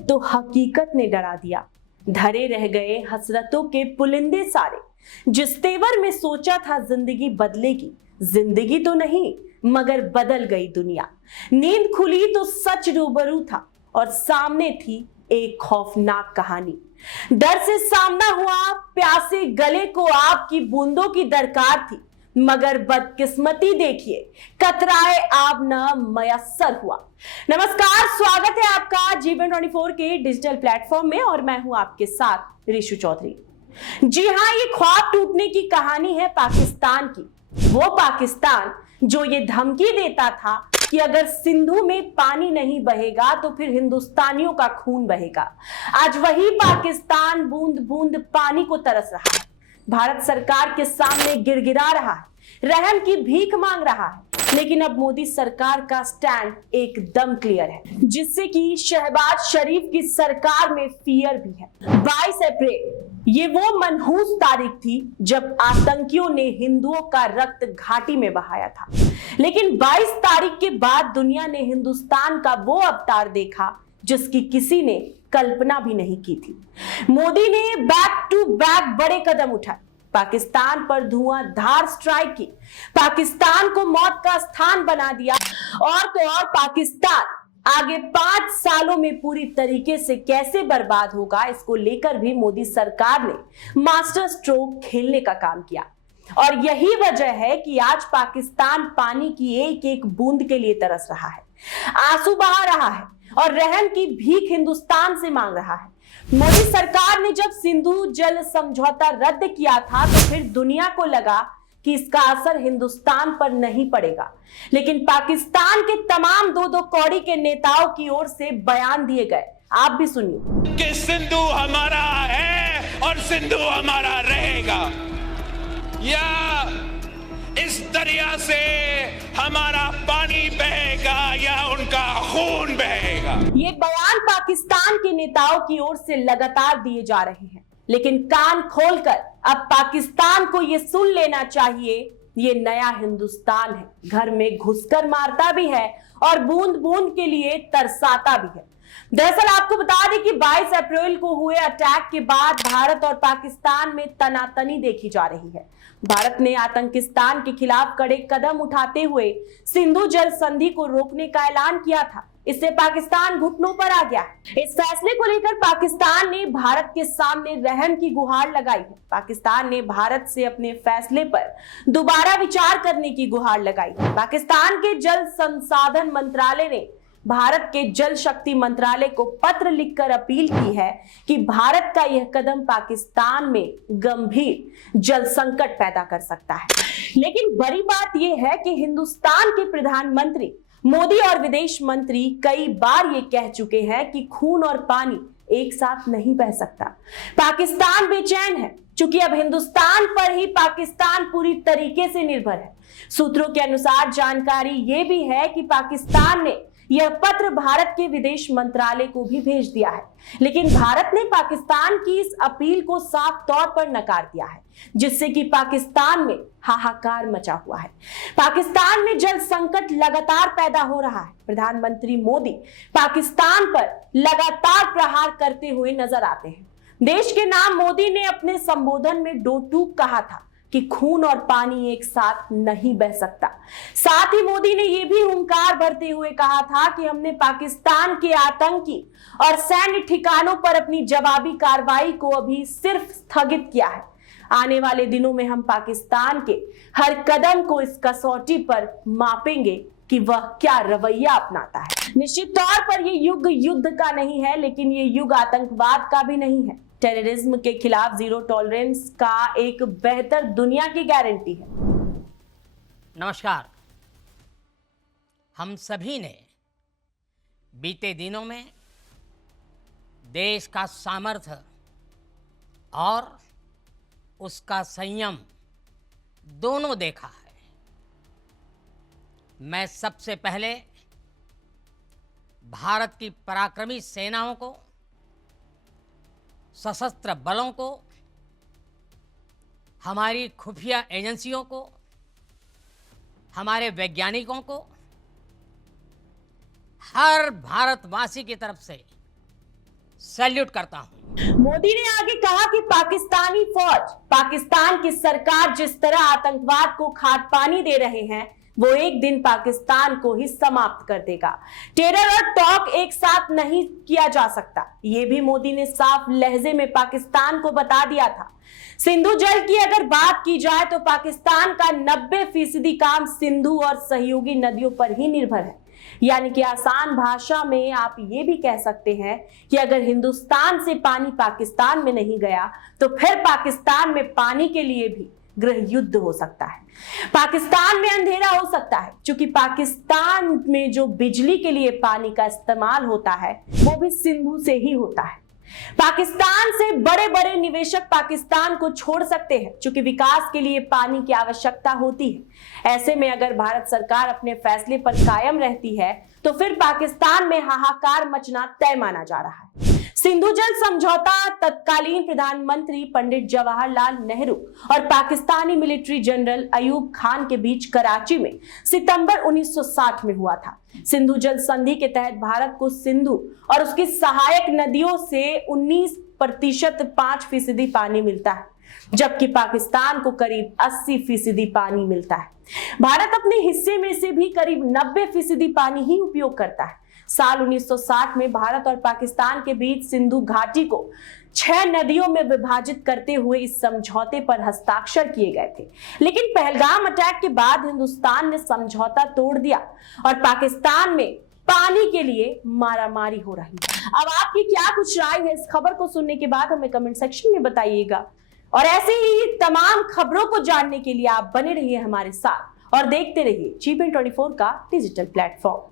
तो हकीकत ने डरा दिया। धरे रह गए हसरतों के पुलिंदे सारे। जिस तेवर में सोचा था जिंदगी बदलेगी, जिंदगी तो नहीं मगर बदल गई दुनिया। नींद खुली तो सच रूबरू था और सामने थी एक खौफनाक कहानी। डर से सामना हुआ, प्यासे गले को आपकी बूंदों की दरकार थी, मगर बदकिस्मती देखिए कतराए आब न मयस्सर हुआ। नमस्कार, स्वागत है आपका जीवन 24 के डिजिटल प्लेटफॉर्म में और मैं हूं आपके साथ ऋषु चौधरी। जी हां, ये ख्वाब टूटने की कहानी है पाकिस्तान की। वो पाकिस्तान जो ये धमकी देता था कि अगर सिंधु में पानी नहीं बहेगा तो फिर हिंदुस्तानियों का खून बहेगा। आज वही पाकिस्तान बूंद बूंद पानी को तरस रहा है, भारत सरकार के सामने गिड़गिड़ा रहा है, रहम की भीख मांग रहा है। लेकिन अब मोदी सरकार का स्टैंड एकदम क्लियर है, जिससे कि शहबाज शरीफ की सरकार में फियर भी है। 22 अप्रैल ये वो मनहूस तारीख थी जब आतंकियों ने हिंदुओं का रक्त घाटी में बहाया था। लेकिन 22 तारीख के बाद दुनिया ने हिंदुस्तान का वो अवतार देखा जिसकी किसी ने कल्पना भी नहीं की थी। मोदी ने बैक टू बैक बड़े कदम उठाए, पाकिस्तान पर धुआंधार स्ट्राइक की, पाकिस्तान को मौत का स्थान बना दिया और तो और पाकिस्तान आगे 5 सालों में पूरी तरीके से कैसे बर्बाद होगा, इसको लेकर भी मोदी सरकार ने मास्टर स्ट्रोक खेलने का काम किया। और यही वजह है कि आज पाकिस्तान पानी की एक एक बूंद के लिए तरस रहा है, आंसू बहा रहा है और रहम की भीख हिंदुस्तान से मांग रहा है। मोदी सरकार ने जब सिंधु जल समझौता रद्द किया था तो फिर दुनिया को लगा कि इसका असर हिंदुस्तान पर नहीं पड़ेगा, लेकिन पाकिस्तान के तमाम दो कौड़ी के नेताओं की ओर से बयान दिए गए। आप भी सुनिए कि सिंधु हमारा है और सिंधु हमारा रहेगा, या इस दरिया से हमारा पानी बहेगा या उनका खून बहेगा। ये बयान पाकिस्तान के नेताओं की ओर से लगातार दिए जा रहे हैं, लेकिन कान खोलकर अब पाकिस्तान को ये सुन लेना चाहिए, ये नया हिंदुस्तान है, घर में घुसकर मारता भी है और बूंद बूंद के लिए तरसाता भी है। दरअसल आपको बता दें कि 22 अप्रैल को हुए अटैक के बाद भारत और पाकिस्तान में तनातनी देखी जा रही है। भारत ने आतंकिस्तान के खिलाफ कड़े कदम उठाते हुए सिंधु जल संधि को रोकने का ऐलान किया था। इससे पाकिस्तान घुटनों पर आ गया है। इस फैसले को लेकर पाकिस्तान ने भारत के सामने रहम की गुहार लगाई है। पाकिस्तान ने भारत से अपने फैसले पर दोबारा विचार करने की गुहार लगाई है। पाकिस्तान के जल संसाधन मंत्रालय ने भारत के जल शक्ति मंत्रालय को पत्र लिखकर अपील की है कि भारत का यह कदम पाकिस्तान में गंभीर जल संकट पैदा कर सकता है। लेकिन बड़ी बात यह है कि हिंदुस्तान के प्रधानमंत्री मोदी और विदेश मंत्री कई बार ये कह चुके हैं कि खून और पानी एक साथ नहीं बह सकता। पाकिस्तान बेचैन है क्योंकि अब हिंदुस्तान पर ही पाकिस्तान पूरी तरीके से निर्भर है। सूत्रों के अनुसार जानकारी ये भी है कि पाकिस्तान ने यह पत्र भारत के विदेश मंत्रालय को भी भेज दिया है, लेकिन भारत ने पाकिस्तान की इस अपील को साफ तौर पर नकार दिया है, जिससे कि पाकिस्तान में हाहाकार मचा हुआ है। पाकिस्तान में जल संकट लगातार पैदा हो रहा है। प्रधानमंत्री मोदी पाकिस्तान पर लगातार प्रहार करते हुए नजर आते हैं। देश के नाम मोदी ने अपने संबोधन में दो टूक कहा था कि खून और पानी एक साथ नहीं बह सकता। साथ ही मोदी ने यह भी हुंकार भरते हुए कहा था कि हमने पाकिस्तान के आतंकी और सैन्य ठिकानों पर अपनी जवाबी कार्रवाई को अभी सिर्फ स्थगित किया है। आने वाले दिनों में हम पाकिस्तान के हर कदम को इस कसौटी पर मापेंगे कि वह क्या रवैया अपनाता है। निश्चित तौर पर यह युग युद्ध का नहीं है, लेकिन यह युग आतंकवाद का भी नहीं है। टेररिज्म के खिलाफ जीरो टॉलरेंस का एक बेहतर दुनिया की गारंटी है। नमस्कार। हम सभी ने बीते दिनों में देश का सामर्थ्य और उसका संयम दोनों देखा है। मैं सबसे पहले भारत की पराक्रमी सेनाओं को, सशस्त्र बलों को, हमारी खुफिया एजेंसियों को, हमारे वैज्ञानिकों को, हर भारतवासी की तरफ से सैल्यूट करता हूं। मोदी ने आगे कहा कि पाकिस्तानी फौज, पाकिस्तान की सरकार जिस तरह आतंकवाद को खाद पानी दे रहे हैं, वो एक दिन पाकिस्तान को ही समाप्त कर देगा। टेरर और टॉक एक साथ नहीं किया जा सकता, ये भी मोदी ने साफ लहजे में पाकिस्तान को बता दिया था। सिंधु जल की अगर बात की जाए तो पाकिस्तान का 90% काम सिंधु और सहयोगी नदियों पर ही निर्भर है। यानी कि आसान भाषा में आप ये भी कह सकते हैं कि अगर हिंदुस्तान से पानी पाकिस्तान में नहीं गया तो फिर पाकिस्तान में पानी के लिए भी गृह युद्ध हो सकता है। पाकिस्तान में अंधेरा हो सकता है, क्योंकि पाकिस्तान में जो बिजली के लिए पानी का इस्तेमाल होता है वो भी सिंधु से ही होता है। पाकिस्तान से बड़े बड़े निवेशक पाकिस्तान को छोड़ सकते हैं, क्योंकि विकास के लिए पानी की आवश्यकता होती है। ऐसे में अगर भारत सरकार अपने फैसले पर कायम रहती है तो फिर पाकिस्तान में हाहाकार मचना तय माना जा रहा है। सिंधु जल समझौता तत्कालीन प्रधानमंत्री पंडित जवाहरलाल नेहरू और पाकिस्तानी मिलिट्री जनरल अयूब खान के बीच कराची में सितंबर 1960 में हुआ था। सिंधु जल संधि के तहत भारत को सिंधु और उसकी सहायक नदियों से 19% 5% पानी मिलता है, जबकि पाकिस्तान को करीब 80% पानी मिलता है। भारत अपने हिस्से में से भी करीब 90% पानी ही उपयोग करता है। साल 1960 में भारत और पाकिस्तान के बीच सिंधु घाटी को 6 नदियों में विभाजित करते हुए इस समझौते पर हस्ताक्षर किए गए थे। लेकिन पहलगाम अटैक के बाद हिंदुस्तान ने समझौता तोड़ दिया और पाकिस्तान में पानी के लिए मारामारी हो रही है। अब आपकी क्या कुछ राय है इस खबर को सुनने के बाद हमें कमेंट सेक्शन में बताइएगा। और ऐसे ही तमाम खबरों को जानने के लिए आप बने रहिए हमारे साथ और देखते रहिए GPN24 का डिजिटल प्लेटफॉर्म।